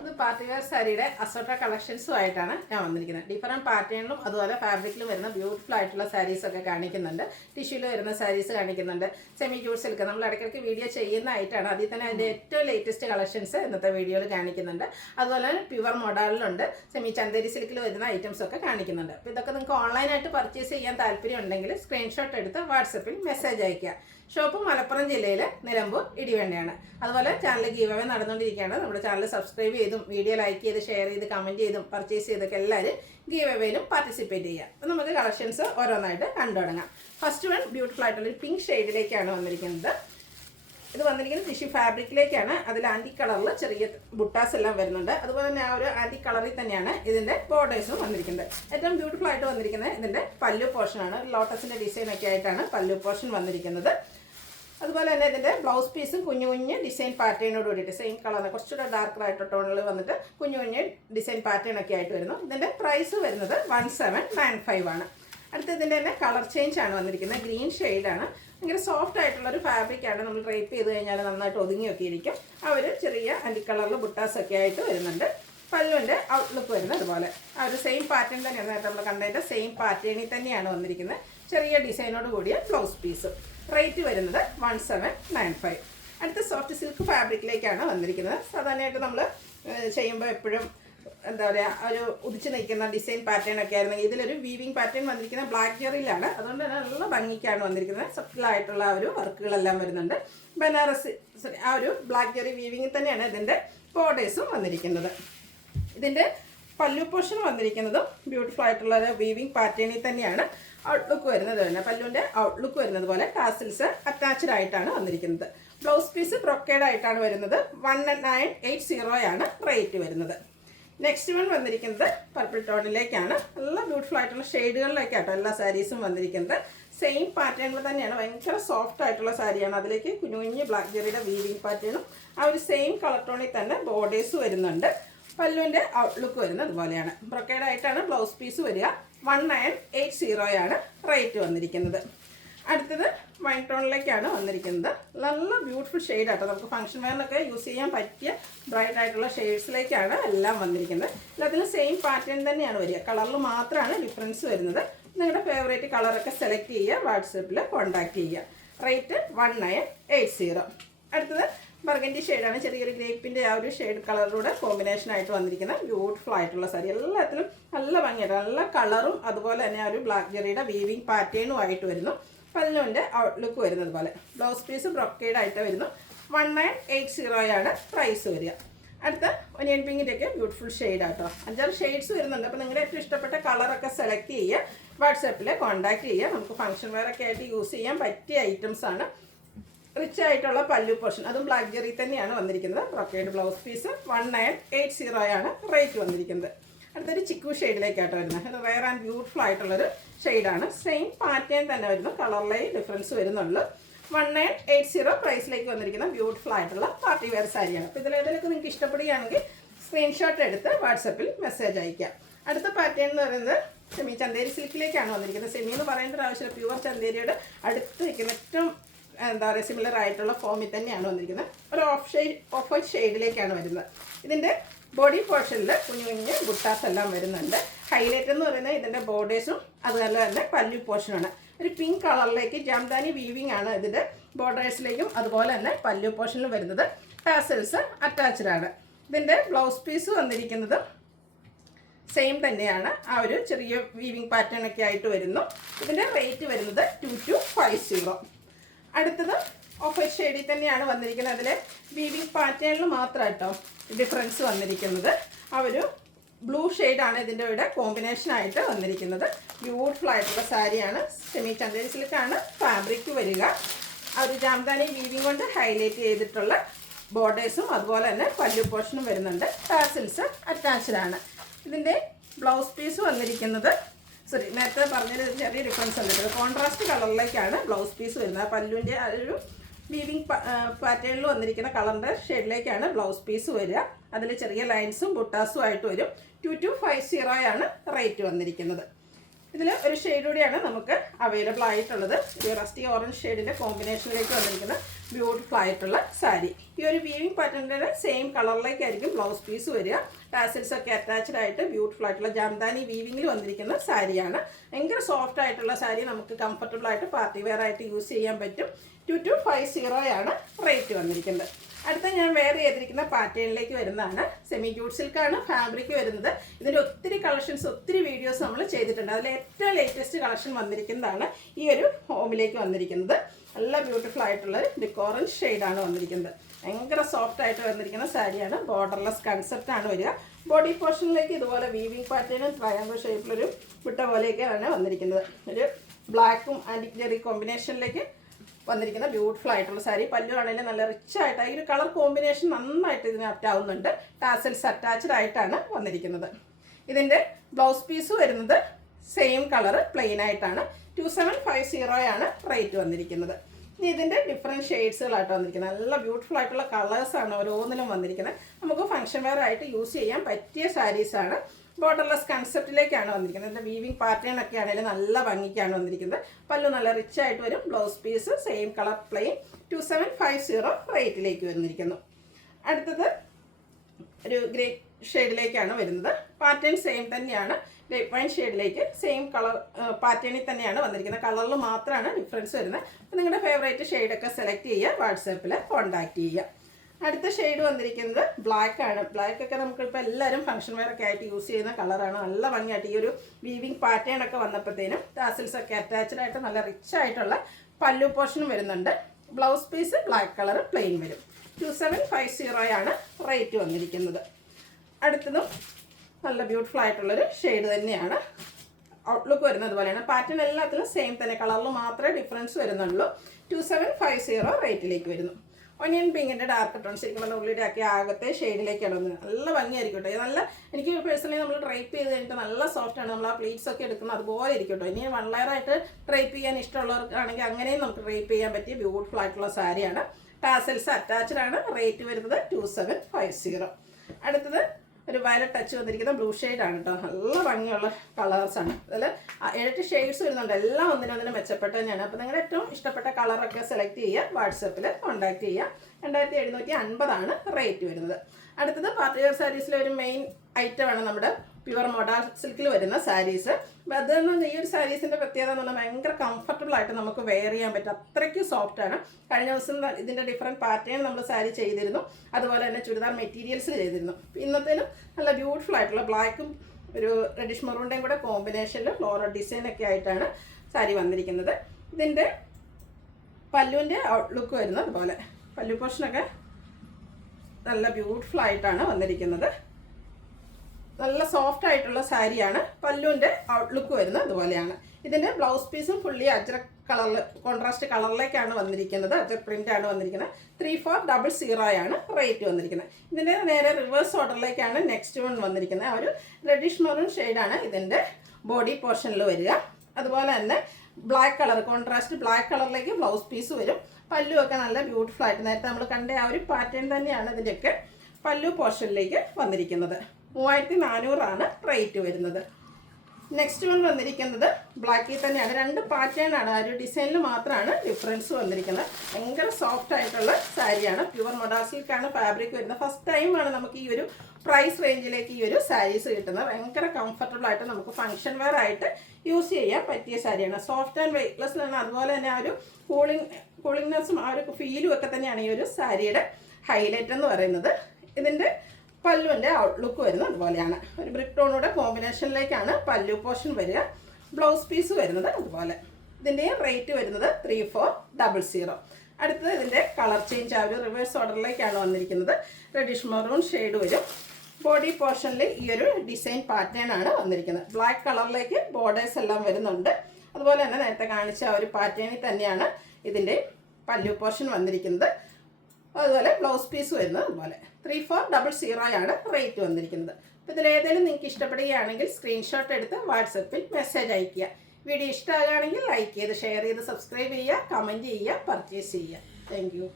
ഇത് party wear സാരിയുടെ അസോട്ട കളക്ഷൻസുമായിട്ടാണ് ഞാൻ വന്നിരിക്കുന്നത്. ഡിഫറൻറ്റ് പാറ്റേണിലും അതുപോലെ ഫാബ്രിക്കിലും വരുന്ന ബ്യൂട്ടിഫുൾ ആയിട്ടുള്ള സാരീസൊക്കെ കാണിക്കുന്നുണ്ട്. ടിഷ്യൂവിൽ വരുന്ന സാരീസ് കാണിക്കുന്നുണ്ട്. സെമി ജൂട്ട് സിൽക്ക് നമ്മൾ ഇടയ്ക്കിടയ്ക്ക് വീഡിയോ ചെയ്യുന്നതായിട്ടാണ്. അതിൽ തന്നെ അതിൻ്റെ ഏറ്റവും ലേറ്റസ്റ്റ് കളക്ഷൻസ് ഇന്നത്തെ വീഡിയോയിൽ കാണിക്കുന്നുണ്ട്. അതുപോലെ പ്യുവർ മോഡലിലുണ്ട്, സെമി ചന്തേരി സിൽക്കിൽ വരുന്ന ഐറ്റംസ് ഒക്കെ കാണിക്കുന്നുണ്ട്. അപ്പോൾ ഇതൊക്കെ നിങ്ങൾക്ക് ഓൺലൈനായിട്ട് പർച്ചേസ് ചെയ്യാൻ താല്പര്യം ഉണ്ടെങ്കിൽ സ്ക്രീൻഷോട്ട് എടുത്ത് വാട്സപ്പിൽ മെസ്സേജ് അയയ്ക്കുക. ഷോപ്പ് മലപ്പുറം ജില്ലയിലെ നിലമ്പൂർ ഇടിവണ്ടിയാണ്. അതുപോലെ ചാനൽ ഗീവ് അവേ നടന്നുകൊണ്ടിരിക്കുകയാണ്. നമ്മുടെ ചാനൽ സബ്സ്ക്രൈബ് ചെയ്തും വീഡിയോ ലൈക്ക് ചെയ്ത് ഷെയർ ചെയ്ത് കമൻറ്റ് ചെയ്തും പർച്ചേസ് ചെയ്തൊക്കെ എല്ലാവരും ഗീവ് അവേയിലും പാർട്ടിസിപ്പേറ്റ് ചെയ്യുക. അപ്പോൾ നമുക്ക് കളക്ഷൻസ് ഓരോന്നായിട്ട് കണ്ടു തുടങ്ങാം. ഫസ്റ്റ് വൺ ബ്യൂട്ടിഫുൾ ആയിട്ടുള്ള പിങ്ക് ഷെയ്ഡിലേക്കാണ് വന്നിരിക്കുന്നത്. ഇത് വന്നിരിക്കുന്നത് ടിഷ്യൂ ഫാബ്രിക്കിലേക്കാണ്. അതിൽ ആൻറ്റി കളറിൽ ചെറിയ ബുട്ടാസ് എല്ലാം വരുന്നുണ്ട്. അതുപോലെ തന്നെ ആ ഒരു ആൻറ്റി കളറിൽ തന്നെയാണ് ഇതിൻ്റെ ബോർഡേഴ്സും വന്നിരിക്കുന്നത്. ഏറ്റവും ബ്യൂട്ടിഫുൾ ആയിട്ട് വന്നിരിക്കുന്നത് ഇതിൻ്റെ പല്ലു പോർഷനാണ്. ലോട്ടസിൻ്റെ ഡിസൈനൊക്കെ ആയിട്ടാണ് പല്ലു പോർഷൻ വന്നിരിക്കുന്നത്. അതുപോലെ തന്നെ ഇതിൻ്റെ ബ്ലൗസ് പീസും കുഞ്ഞു കുഞ്ഞ് ഡിസൈൻ പാറ്റേണോട് കൂടിയിട്ട് സെയിം കളറിന് കുറച്ചുകൂടെ ഡാർക്കർ ആയിട്ട് ടോണിൽ വന്നിട്ട് കുഞ്ഞു കുഞ്ഞ് ഡിസൈൻ പാറ്റേൺ ഒക്കെ ആയിട്ട് വരുന്നു. ഇതിൻ്റെ പ്രൈസ് വരുന്നത് 1795 ആണ്. അടുത്ത ഇതിൻ്റെ തന്നെ കളർ ചേഞ്ച് ആണ് വന്നിരിക്കുന്നത്. ഗ്രീൻ ഷെയ്ഡാണ്. ഭയങ്കര സോഫ്റ്റ് ആയിട്ടുള്ളൊരു ഫാബ്രിക്കാണ്. നമ്മൾ ഡ്രൈപ്പ് ചെയ്ത് കഴിഞ്ഞാൽ നന്നായിട്ട് ഒതുങ്ങിയൊക്കെ ഇരിക്കും. ആ ഒരു ചെറിയ അണ്ടി കളറിൽ ബുട്ടാസൊക്കെ ആയിട്ട് വരുന്നുണ്ട്. പല്ലുവിൻ്റെ ഔട്ട്ലുക്ക് വരുന്നത് അതുപോലെ ആ ഒരു സെയിം പാറ്റേൺ തന്നെയാണ്. നേരത്തെ നമ്മൾ കണ്ടതിൻ്റെ സെയിം പാറ്റേണിൽ തന്നെയാണ് വന്നിരിക്കുന്നത്. ചെറിയ ഡിസൈനോട് കൂടിയ ബ്ലൗസ് പീസും. റേറ്റ് വരുന്നത് 1795. അടുത്ത സോഫ്റ്റ് സിൽക്ക് ഫാബ്രിക്കിലേക്കാണ് വന്നിരിക്കുന്നത്. സാധാരണയായിട്ട് നമ്മൾ ചെയ്യുമ്പോൾ എപ്പോഴും എന്താ പറയുക ഒരു ഉദിച്ച് നിൽക്കുന്ന ഡിസൈൻ പാറ്റേൺ ഒക്കെ ആയിരുന്നെങ്കിൽ ഇതിലൊരു വീവിങ് പാറ്റേൺ വന്നിരിക്കുന്നത് ബ്ലാക്ക് ജെറിയിലാണ്. അതുകൊണ്ട് തന്നെ നല്ല ഭംഗിക്കാണ് വന്നിരിക്കുന്നത്. സട്ടിലായിട്ടുള്ള ആ ഒരു വർക്കുകളെല്ലാം വരുന്നുണ്ട്. ബനാറസ് ആ ഒരു ബ്ലാക്ക് ജെറി വീവിങ്ങിൽ തന്നെയാണ് ഇതിൻ്റെ ബോർഡേഴ്സും വന്നിരിക്കുന്നത്. ഇതിൻ്റെ പല്ലു പോർഷൻ വന്നിരിക്കുന്നതും ബ്യൂട്ടിഫുൾ ആയിട്ടുള്ള ഒരു വീവിങ് പാറ്റേണിൽ തന്നെയാണ് ഔട്ട്ലുക്ക് വരുന്നത്. തന്നെ പല്ലുവിൻ്റെ ഔട്ട്ലുക്ക് വരുന്നത് പോലെ ടാസിൽസ് അറ്റാച്ച്ഡ് ആയിട്ടാണ് വന്നിരിക്കുന്നത്. ബ്ലൗസ് പീസ് ബ്രൊക്കേഡ് ആയിട്ടാണ് വരുന്നത്. 1980 ആണ് റേറ്റ് വരുന്നത്. നെക്സ്റ്റ് വൺ വന്നിരിക്കുന്നത് പർപ്പിൾ ടോണിലേക്കാണ്. നല്ല ബ്യൂട്ടിഫുൾ ആയിട്ടുള്ള ഷെയ്ഡുകളിലേക്കാട്ടോ എല്ലാ സാരീസും വന്നിരിക്കുന്നത്. സെയിം പാറ്റേണിൽ തന്നെയാണ്. ഭയങ്കര സോഫ്റ്റ് ആയിട്ടുള്ള സാരിയാണ്. അതിലേക്ക് കുഞ്ഞു കുഞ്ഞ് ബ്ലാക്ക് ജെറിയുടെ വീവിങ് പാറ്റേണും ആ ഒരു സെയിം കളർ ടോണിൽ തന്നെ ബോർഡേഴ്സ് വരുന്നുണ്ട്. പല്ലുവിൻ്റെ ഔട്ട്ലുക്ക് വരുന്നത് അതുപോലെയാണ്. ബ്രൊക്കേഡ് ആയിട്ടാണ് ബ്ലൗസ് പീസ് വരിക. 1980 ആണ് റേറ്റ് വന്നിരിക്കുന്നത്. അടുത്തത് വൈൻ ടോണിലേക്കാണ് വന്നിരിക്കുന്നത്. നല്ല ബ്യൂട്ടിഫുൾ ഷെയ്ഡാട്ടോ. നമുക്ക് ഫംഗ്ഷൻ വെയറിനൊക്കെ യൂസ് ചെയ്യാൻ പറ്റിയ ബ്രൈറ്റ് ആയിട്ടുള്ള ഷെയ്ഡ്സിലേക്കാണ് എല്ലാം വന്നിരിക്കുന്നത്. എല്ലാത്തിലും സെയിം പാറ്റേൺ തന്നെയാണ് വരിക. കളറിൽ മാത്രമാണ് ഡിഫറൻസ് വരുന്നത്. നിങ്ങളുടെ ഫേവറേറ്റ് കളറൊക്കെ സെലക്ട് ചെയ്യുക. വാട്സപ്പിൽ കോൺടാക്റ്റ് ചെയ്യുക. റേറ്റ് 1980. അടുത്തത് ബർഗൻഡി ഷെയ്ഡാണ്. ചെറിയൊരു ഗ്രേപ്പിൻ്റെ ആ ഒരു ഷെയ്ഡ് കളറിലൂടെ കോമ്പിനേഷനായിട്ട് വന്നിരിക്കുന്ന ബ്യൂട്ടിഫുൾ ആയിട്ടുള്ള സാരി. എല്ലാത്തിലും നല്ല ഭംഗിയായിട്ട് നല്ല കളറും അതുപോലെ തന്നെ ആ ഒരു ബ്ലാക്ക് ജെറിയുടെ വീവിങ് പാറ്റേണും ആയിട്ട് വരുന്നു. പല്ലുവിൻ്റെ ഔട്ട്ലുക്ക് വരുന്നത് പോലെ ബ്ലൗസ് പീസ് ബ്രൊക്കേഡ് ആയിട്ട് വരുന്നു. 1980 ആണ് പ്രൈസ് വരിക. അടുത്ത ഒനിയൻ പിങ്കിൻ്റെയൊക്കെ ബ്യൂട്ടിഫുൾ ഷെയ്ഡാട്ടോ. 5-6 ഷെയ്ഡ്സ് വരുന്നുണ്ട്. അപ്പോൾ നിങ്ങളുടെ ഏറ്റവും ഇഷ്ടപ്പെട്ട കളറൊക്കെ സെലക്ട് ചെയ്യുക. വാട്സാപ്പിൽ കോൺടാക്ട് ചെയ്യുക. നമുക്ക് ഫംഗ്ഷൻ വെയറൊക്കെ ആയിട്ട് യൂസ് ചെയ്യാൻ പറ്റിയ ഐറ്റംസാണ്. റിച്ച് ആയിട്ടുള്ള പല്ലു പോർഷൻ അതും ബ്ലാക്ക് ജെറി തന്നെയാണ് വന്നിരിക്കുന്നത്. ബ്രൊക്കേഡ് ബ്ലൗസ് പീസ് 1980 ആണ് റേറ്റ് വന്നിരിക്കുന്നത്. അടുത്തൊരു ചിക്കു ഷെയ്ഡിലേക്കായിട്ട് വരുന്നത്. ഇത് റെയർ ആൻഡ് ബ്യൂട്ടിഫുൾ ആയിട്ടുള്ളൊരു ഷെയ്ഡാണ്. സെയിം പാറ്റേൺ തന്നെ വരുന്നു. കളറിലേ ഡിഫറൻസ് വരുന്നുള്ളൂ. 1980 പ്രൈസിലേക്ക് വന്നിരിക്കുന്ന ബ്യൂട്ടിഫുൾ ആയിട്ടുള്ള പാർട്ടി വെയർ സാരിയാണ്. അപ്പോൾ ഇതിലേതൊക്കെ നിങ്ങൾക്ക് ഇഷ്ടപ്പെടുകയാണെങ്കിൽ സ്ക്രീൻഷോട്ട് എടുത്ത് വാട്സപ്പിൽ മെസ്സേജ് അയയ്ക്കാം. അടുത്ത പാറ്റേൺ എന്ന് പറയുന്നത് സെമി ചന്തേരി സിൽക്കിലേക്കാണ് വന്നിരിക്കുന്നത്. സെമി എന്ന് പറയേണ്ട ഒരു ആവശ്യമില്ല. പ്യുവർ ചന്തേരിയുടെ അടുത്ത് നിൽക്കുന്ന ഏറ്റവും എന്താ പറയുക സിമിലർ ആയിട്ടുള്ള ഫോമിൽ തന്നെയാണ് വന്നിരിക്കുന്നത്. ഒരു ഓഫ് വൈറ്റ് ഷെയ്ഡിലേക്കാണ് വരുന്നത്. ഇതിൻ്റെ ബോഡി പോർഷനിൽ കുഞ്ഞു കുഞ്ഞ് ബുട്ടാസ് എല്ലാം വരുന്നുണ്ട്. ഹൈലൈറ്റ് എന്ന് പറയുന്നത് ഇതിൻ്റെ ബോർഡേഴ്സും അതുപോലെ തന്നെ പല്ലു പോർഷനാണ്. ഒരു പിങ്ക് കളറിലേക്ക് ജാംദാനി വീവിങ് ആണ് ഇതിൻ്റെ ബോർഡേഴ്സിലേക്കും അതുപോലെ തന്നെ പല്ലു പോർഷനിലും വരുന്നത്. ടാസൽസ് അറ്റാച്ച്ഡ് ആണ്. ഇതിൻ്റെ ബ്ലൗസ് പീസ് വന്നിരിക്കുന്നത് സെയിം തന്നെയാണ്. ആ ഒരു ചെറിയ വീവിങ് പാറ്റേൺ ഒക്കെ ആയിട്ട് വരുന്നു. ഇതിൻ്റെ റേറ്റ് വരുന്നത് 2250. അടുത്തത് ഓഫ് വൈറ്റ് ഷെയ്ഡിൽ തന്നെയാണ് വന്നിരിക്കുന്നത്. അതിൽ വീവിങ് പാറ്റേണിൽ മാത്രമായിട്ടോ ഡിഫറൻസ് വന്നിരിക്കുന്നത്. ആ ഒരു ബ്ലൂ ഷെയ്ഡാണ് ഇതിൻ്റെ ഇവിടെ കോമ്പിനേഷനായിട്ട് വന്നിരിക്കുന്നത്. ബ്യൂട്ടിഫുൾ ആയിട്ടുള്ള സാരിയാണ്. സെമി ചന്തേരി സിൽക്കാണ് ഫാബ്രിക് വരിക. ആ ഒരു ജാംദാനി വീവിങ് കൊണ്ട് ഹൈലൈറ്റ് ചെയ്തിട്ടുള്ള ബോർഡേഴ്സും അതുപോലെ തന്നെ പല്ലു പോർഷനും വരുന്നുണ്ട്. ടാസിൽസ് അറ്റാച്ച്ഡ് ആണ്. ഇതിൻ്റെ ബ്ലൗസ് പീസ് വന്നിരിക്കുന്നത് നേരത്തെ പറഞ്ഞൊരു ചെറിയ ഡിഫറൻസ് ഉണ്ട്. കോൺട്രാസ്റ്റ് കളറിലേക്കാണ് ബ്ലൗസ് പീസ് വരുന്നത്. പല്ലുവിൻ്റെ ഒരു വീവിങ് പാറ്റേണിൽ വന്നിരിക്കുന്ന കളറിൻ്റെ ഷെയ്ഡിലേക്കാണ് ബ്ലൗസ് പീസ് വരിക. അതിൽ ചെറിയ ലൈൻസും ബുട്ടാസും ആയിട്ട് വരും. 2250 ആണ് റേറ്റ് വന്നിരിക്കുന്നത്. ഇതിൽ ഒരു ഷെയ്ഡ് കൂടിയാണ് നമുക്ക് അവൈലബിൾ ആയിട്ടുള്ളത്. ഒരു റസ്റ്റി ഓറഞ്ച് ഷെയ്ഡിൻ്റെ കോമ്പിനേഷനിലേക്ക് വന്നിരിക്കുന്ന ബ്യൂട്ടിഫുൾ ആയിട്ടുള്ള സാരി. ഈ ഒരു വീവിങ് പാറ്റേണിൻ്റെ സെയിം കളറിലേക്കായിരിക്കും ബ്ലൗസ് പീസ് വരിക. ടാസിൽസ് ഒക്കെ അറ്റാച്ച്ഡ് ആയിട്ട് ബ്യൂട്ടിഫുൾ ആയിട്ടുള്ള ജാംദാനി വീവിങ്ങിൽ വന്നിരിക്കുന്ന സാരിയാണ്. ഭയങ്കര സോഫ്റ്റ് ആയിട്ടുള്ള സാരി, നമുക്ക് കംഫർട്ടബിൾ ആയിട്ട് പാർട്ടി വെയർ ആയിട്ട് യൂസ് ചെയ്യാൻ പറ്റും. 2250 റേറ്റ് വന്നിരിക്കുന്നത്. അടുത്ത ഞാൻ വെയർ ചെയ്തിരിക്കുന്ന പാറ്റേണിലേക്ക് വരുന്നതാണ്. സെമി ജൂട്ട് സിൽക്കാണ് ഫാബ്രിക് വരുന്നത്. ഇതിൻ്റെ ഒത്തിരി കളക്ഷൻസ്, ഒത്തിരി വീഡിയോസ് നമ്മൾ ചെയ്തിട്ടുണ്ട്. അതിൽ ഏറ്റവും ലേറ്റസ്റ്റ് കളക്ഷൻ വന്നിരിക്കുന്നതാണ് ഈ ഒരു ഹോമിലേക്ക് വന്നിരിക്കുന്നത്. നല്ല ബ്യൂട്ടിഫുൾ ആയിട്ടുള്ള ഡിക്കോറൻസ് ഷെയ്ഡാണ് വന്നിരിക്കുന്നത്. ഭയങ്കര സോഫ്റ്റ് ആയിട്ട് വന്നിരിക്കുന്ന സാരിയാണ്. ബോർഡർലെസ് കൺസെപ്റ്റാണ് വരിക. ബോഡി പോർഷനിലേക്ക് ഇതുപോലെ വീവിങ് പാറ്റേണും ട്രയാങ്കിൾ ഷേപ്പിലൊരു വിട്ട പോലെയൊക്കെയാണ് വന്നിരിക്കുന്നത്. ഒരു ബ്ലാക്കും ആൻഡ് ജെറി കോമ്പിനേഷനിലേക്ക് വന്നിരിക്കുന്ന ബ്യൂട്ടിഫുൾ ആയിട്ടുള്ള സാരി. പല്ലു ആണെങ്കിലും നല്ല റിച്ച് ആയിട്ട് ഈ ഒരു കളർ കോമ്പിനേഷൻ നന്നായിട്ട് ഇതിന് അറ്റാവുന്നുണ്ട്. ടാസൽസ് അറ്റാച്ച്ഡ് ആയിട്ടാണ് വന്നിരിക്കുന്നത്. ഇതിൻ്റെ ബ്ലൗസ് പീസ് വരുന്നത് സെയിം കളർ പ്ലെയിൻ ആയിട്ടാണ്. 2750 റേറ്റ് വന്നിരിക്കുന്നത്. ഇനി ഇതിൻ്റെ ഡിഫറെൻറ്റ് ഷെയ്ഡ്സുകളായിട്ട് വന്നിരിക്കുന്നത്. നല്ല ബ്യൂട്ടിഫുൾ ആയിട്ടുള്ള കളേഴ്സാണ് ഓരോന്നിലും വന്നിരിക്കുന്നത്. നമുക്ക് ഫംഗ്ഷൻ വെയർ ആയിട്ട് യൂസ് ചെയ്യാൻ പറ്റിയ സാരീസാണ്. ബോർഡർലെസ് കൺസെപ്റ്റിലേക്കാണ് വന്നിരിക്കുന്നത്. ഇതിൻ്റെ വീവിങ് പാറ്റേൺ ഒക്കെ ആണെങ്കിലും നല്ല ഭംഗിക്കാണ് വന്നിരിക്കുന്നത്. പല്ലു നല്ല റിച്ച് ആയിട്ട് വരും. Blouse piece same colour plain 2750 റേറ്റിലേക്ക് വന്നിരിക്കുന്നു. അടുത്തത് ഒരു ഗ്രേ ഷെയ്ഡിലേക്കാണ് വരുന്നത്. പാറ്റേൺ സെയിം തന്നെയാണ്. ഗ്രേപ്പ് വൈൻ ഷെയ്ഡിലേക്ക് സെയിം കളർ പാറ്റേണിൽ തന്നെയാണ് വന്നിരിക്കുന്നത്. കളറിൽ മാത്രമാണ് ഡിഫറൻസ് വരുന്നത്. അപ്പോൾ നിങ്ങളുടെ ഫേവറേറ്റ് ഷെയ്ഡൊക്കെ സെലക്ട് ചെയ്യുക, വാട്സാപ്പിൽ കോൺടാക്റ്റ് ചെയ്യുക. അടുത്ത ഷെയ്ഡ് വന്നിരിക്കുന്നത് ബ്ലാക്ക് ആണ്. ബ്ലാക്ക് ഒക്കെ നമുക്കിപ്പോൾ എല്ലാവരും ഫംഗ്ഷൻ വെയർ ഒക്കെ ആയിട്ട് യൂസ് ചെയ്യുന്ന കളറാണ്. നല്ല ഭംഗിയായിട്ട് ഈ ഒരു വീവിങ് പാറ്റേൺ ഒക്കെ വന്നപ്പോഴത്തേനും ടാസിൽസ് ഒക്കെ അറ്റാച്ച്ഡ് ആയിട്ട് നല്ല റിച്ച് ആയിട്ടുള്ള പല്ലു പോർഷനും വരുന്നുണ്ട്. Blouse piece black colour plain വരും. 2750 റേറ്റ് വന്നിരിക്കുന്നത്. അടുത്തതും നല്ല ബ്യൂട്ടിഫുൾ ആയിട്ടുള്ളൊരു ഷെയ്ഡ് തന്നെയാണ്. ഔട്ട്ലുക്ക് വരുന്നത് പോലെയാണ്. പാറ്റേൺ എല്ലാത്തിലും സെയിം തന്നെ, കളറിൽ മാത്രമേ ഡിഫറൻസ് വരുന്നുള്ളൂ. 2750 റേറ്റിലേക്ക് വരുന്നു. ഒനിയൻ പിങ്കിൻ്റെ ഡാർക്ക് ടോൺ ശരിക്കും പറഞ്ഞാൽ ഉള്ളിയുടെ ഒക്കെ ആകത്തെ ഷെയ്ഡിലേക്കാണ് വന്നത്. നല്ല ഭംഗിയായിരിക്കും കേട്ടോ. നല്ല എനിക്ക് പേഴ്സണലി നമ്മൾ ഡ്രൈപ്പ് ചെയ്ത് കഴിഞ്ഞിട്ട് നല്ല സോഫ്റ്റാണ്. നമ്മൾ ആ പ്ലീറ്റ്സ് ഒക്കെ എടുക്കുന്നത് അതുപോലെ ഇരിക്കും കേട്ടോ. ഇനി 1 ലെയറായിട്ട് ഡ്രൈപ്പ് ചെയ്യാൻ ഇഷ്ടമുള്ളവർക്കാണെങ്കിൽ അങ്ങനെയും നമുക്ക് ഡ്രൈപ്പ് ചെയ്യാൻ പറ്റിയ ബ്യൂട്ടിഫുൾ ആയിട്ടുള്ള സാരിയാണ്. ടാസൽസ് അറ്റാച്ച്ഡ് ആണ്. റേറ്റ് വരുന്നത് 2750. അടുത്തത് ഒരു വയലറ്റ് ടച്ച് വന്നിരിക്കുന്ന ബ്ലൂ ഷെയ്ഡാണ് കേട്ടോ. നല്ല ഭംഗിയുള്ള കളേഴ്സാണ്. അതിൽ 7 ഷെയ്ഡ്സ് വരുന്നുണ്ട്. എല്ലാം ഒന്നിനൊന്നിനും മെച്ചപ്പെട്ട തന്നെയാണ്. അപ്പോൾ നിങ്ങളുടെ ഏറ്റവും ഇഷ്ടപ്പെട്ട കളറൊക്കെ സെലക്ട് ചെയ്യുക, വാട്സപ്പിൽ കോൺടാക്ട് ചെയ്യുക. 2750 റേറ്റ് വരുന്നത്. അടുത്തത് പാർട്ടി വെയർ സാരീസിലെ ഒരു മെയിൻ ഐറ്റമാണ് നമ്മുടെ പ്യുവർ മോഡാൾ സിൽക്കിൽ വരുന്ന സാരീസ്. അതെന്ന് ഈ ഒരു സാരീസിൻ്റെ പ്രത്യേകത എന്ന് പറഞ്ഞാൽ ഭയങ്കര കംഫർട്ടബിൾ ആയിട്ട് നമുക്ക് വെയർ ചെയ്യാൻ പറ്റും. അത്രയ്ക്ക് സോഫ്റ്റാണ്. കഴിഞ്ഞ ദിവസം ഇതിൻ്റെ ഡിഫറെൻറ്റ് പാറ്റേൺ നമ്മൾ സാരി ചെയ്തിരുന്നു. അതുപോലെ തന്നെ ചുരിദാർ മെറ്റീരിയൽസിൽ ചെയ്തിരുന്നു. ഇന്നത്തേലും നല്ല ബ്യൂട്ടിഫുൾ ആയിട്ടുള്ള ബ്ലാക്കും ഒരു റെഡിഷ് മെറൂണിൻ്റെയും കൂടെ കോമ്പിനേഷനിൽ ഫ്ലോറൽ ഡിസൈനൊക്കെ ആയിട്ടാണ് സാരി വന്നിരിക്കുന്നത്. ഇതിൻ്റെ പല്ലുവിൻ്റെ ഔട്ട്ലുക്ക് വരുന്നത് അതുപോലെ. പല്ലു പോർഷനൊക്കെ നല്ല ബ്യൂട്ടിഫുൾ ആയിട്ടാണ് വന്നിരിക്കുന്നത്. നല്ല സോഫ്റ്റ് ആയിട്ടുള്ള സാരിയാണ്. പല്ലുവിൻ്റെ ഔട്ട്ലുക്ക് വരുന്നത് അതുപോലെയാണ്. ഇതിൻ്റെ ബ്ലൗസ് പീസും ഫുള്ളി അജ്രക് കളറിൽ കോൺട്രാസ്റ്റ് കളറിലേക്കാണ് വന്നിരിക്കുന്നത്. അജ്രക് പ്രിൻ്റ് ആണ് വന്നിരിക്കുന്നത്. 3400 റേറ്റ് വന്നിരിക്കുന്നത്. ഇതിൻ്റെ നേരെ റിവേഴ്സ് ഓർഡറിലേക്കാണ് നെക്സ്റ്റ് വൺ വന്നിരിക്കുന്നത്. ആ ഒരു റെഡിഷ് മെറൂൺ ഷെയ്ഡാണ് ഇതിൻ്റെ ബോഡി പോർഷനിൽ വരിക. അതുപോലെ തന്നെ ബ്ലാക്ക് കളർ കോൺട്രാസ്റ്റ് ബ്ലാക്ക് കളറിലേക്ക് ബ്ലൗസ് പീസ് വരും. പല്ലുമൊക്കെ നല്ല ബ്യൂട്ടിഫുൾ ആയിട്ട് നേരത്തെ നമ്മൾ കണ്ട ആ ഒരു പാറ്റേൺ തന്നെയാണ് ഇതിൻ്റെയൊക്കെ പല്ലു പോർഷനിലേക്ക് വന്നിരിക്കുന്നത്. 3400 റേറ്റ് വരുന്നത്. നെക്സ്റ്റ് വൺ വന്നിരിക്കുന്നത് ബ്ലാക്കിൽ തന്നെയാണ്. 2 പാറ്റേൺ ആണ്. ആ ഒരു ഡിസൈനിൽ മാത്രമാണ് ഡിഫറൻസ് വന്നിരിക്കുന്നത്. ഭയങ്കര സോഫ്റ്റ് ആയിട്ടുള്ള സാരിയാണ്. പ്യുവർ മോഡാൾ സിൽക്കാണ് ഫാബ്രിക് വരുന്നത്. ഫസ്റ്റ് ടൈമാണ് നമുക്ക് ഈ ഒരു പ്രൈസ് റേഞ്ചിലേക്ക് ഈ ഒരു സാരീസ് കിട്ടുന്നത്. ഭയങ്കര കംഫർട്ടബിൾ ആയിട്ട് നമുക്ക് ഫംഗ്ഷൻ വെയർ ആയിട്ട് യൂസ് ചെയ്യാൻ പറ്റിയ സാരിയാണ്. സോഫ്റ്റ് ആൻഡ് വെയ്റ്റ്ലെസ് ആണ്. അതുപോലെ തന്നെ ആ ഒരു കൂളിംഗ്നെസ്സും ആ ഒരു ഫീലും ഒക്കെ തന്നെയാണ് ഈ ഒരു സാരിയുടെ ഹൈലൈറ്റ് എന്ന് പറയുന്നത്. ഇതിൻ്റെ പല്ലുവിൻ്റെ ഔട്ട്ലുക്ക് വരുന്നത് അതുപോലെയാണ്. ഒരു ബ്രിക്ക് ടോണുടെ കോമ്പിനേഷനിലേക്കാണ് പല്ലു പോർഷൻ വരിക. ബ്ലൗസ് പീസ് വരുന്നത് അതുപോലെ. ഇതിൻ്റെ റേറ്റ് വരുന്നത് 3400. അടുത്തത് ഇതിൻ്റെ കളർ ചേഞ്ച് ആ ഒരു റിവേഴ്സ് ഓർഡറിലേക്കാണ് വന്നിരിക്കുന്നത്. റെഡിഷ് മെറൂൺ ഷെയ്ഡ് വരും. ബോഡി പോർഷനിൽ ഈ ഒരു ഡിസൈൻ പാറ്റേൺ ആണ് വന്നിരിക്കുന്നത്. ബ്ലാക്ക് കളറിലേക്ക് ബോർഡേഴ്സ് എല്ലാം വരുന്നുണ്ട്. അതുപോലെ തന്നെ നേരത്തെ കാണിച്ച ആ ഒരു പാറ്റേണിൽ തന്നെയാണ് ഇതിൻ്റെ പല്ലു പോർഷൻ വന്നിരിക്കുന്നത്. അതുപോലെ ബ്ലൗസ് പീസ് വരുന്നത് അതുപോലെ. 3400 റേറ്റ് വന്നിരിക്കുന്നത്. അപ്പോൾ ഇതിലേതെങ്കിലും നിങ്ങൾക്ക് ഇഷ്ടപ്പെടുകയാണെങ്കിൽ സ്ക്രീൻഷോട്ട് എടുത്ത് വാട്സപ്പിൽ മെസ്സേജ് അയയ്ക്കുക. വീഡിയോ ഇഷ്ടമാകുകയാണെങ്കിൽ ലൈക്ക് ചെയ്ത് ഷെയർ ചെയ്ത് സബ്സ്ക്രൈബ് ചെയ്യുക, കമൻറ്റ് ചെയ്യുക, പർച്ചേസ് ചെയ്യുക. Thank you.